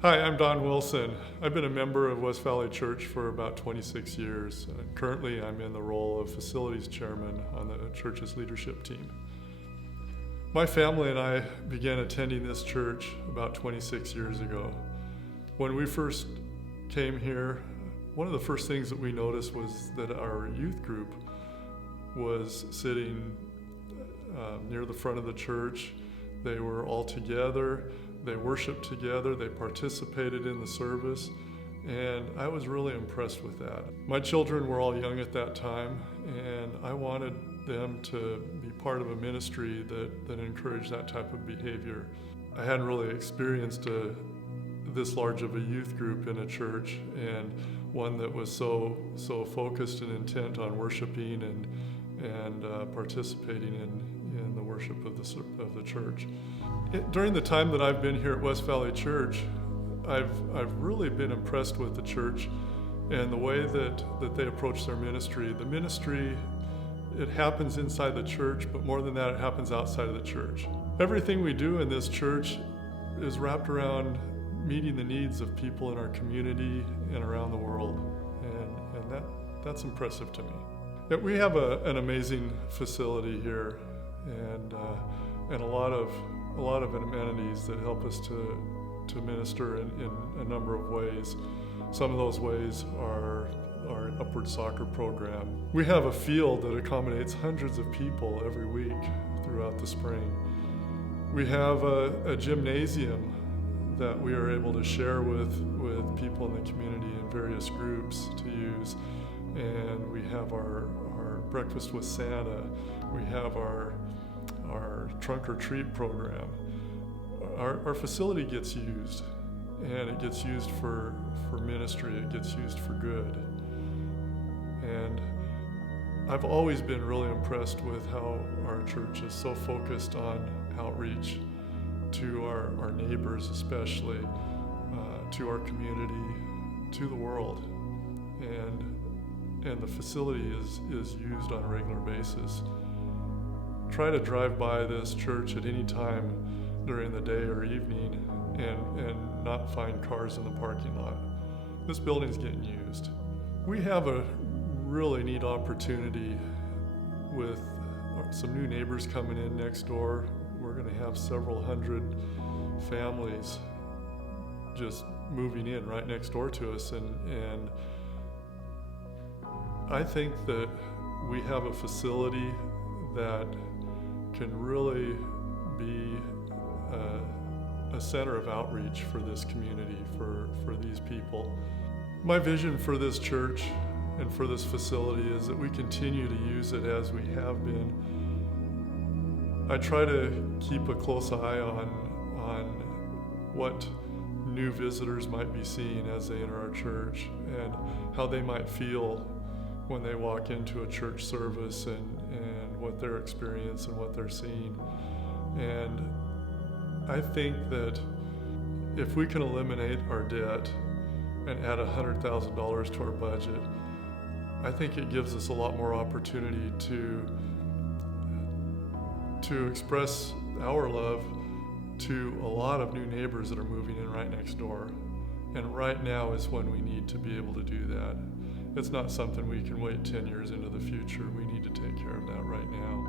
Hi, I'm Don Wilson. I've been a member of West Valley Church for about 26 years. Currently, I'm in the role of facilities chairman on the church's leadership team. My family and I began attending this church about 26 years ago. When we first came here, one of the first things that we noticed was that our youth group was sitting near the front of the church. They were all together. They worshiped together, they participated in the service, and I was really impressed with that. My children were all young at that time, and I wanted them to be part of a ministry that encouraged that type of behavior. I hadn't really experienced this large of a youth group in a church, and one that was so focused and intent on worshiping and participating in the worship of the church. During the time that I've been here at West Valley Church, I've really been impressed with the church and the way that they approach their ministry. The ministry, it happens inside the church, but more than that, it happens outside of the church. Everything we do in this church is wrapped around meeting the needs of people in our community and around the world, and that's impressive to me. We have an amazing facility here, and a lot of amenities that help us to minister in a number of ways. Some of those ways are our upward soccer program. We have a field that accommodates hundreds of people every week throughout the spring. We have a gymnasium that we are able to share with people in the community in various groups to use. And we have our Breakfast with Santa. We have our trunk or treat program. Our facility gets used, and it gets used for ministry. It gets used for good. And I've always been really impressed with how our church is so focused on outreach to our neighbors, especially to our community, to the world. And the facility is used on a regular basis. Try to drive by this church at any time during the day or evening and not find cars in the parking lot. This building's getting used. We have a really neat opportunity with some new neighbors coming in next door. We're going to have several hundred families just moving in right next door to us, and I think that we have a facility that can really be a center of outreach for this community, for these people. My vision for this church and for this facility is that we continue to use it as we have been. I try to keep a close eye on what new visitors might be seeing as they enter our church and how they might feel when they walk into a church service and what their experience and what they're seeing. And I think that if we can eliminate our debt and add $100,000 to our budget, I think it gives us a lot more opportunity to express our love to a lot of new neighbors that are moving in right next door. And right now is when we need to be able to do that. It's not something we can wait 10 years into the future. We need to take care of that right now.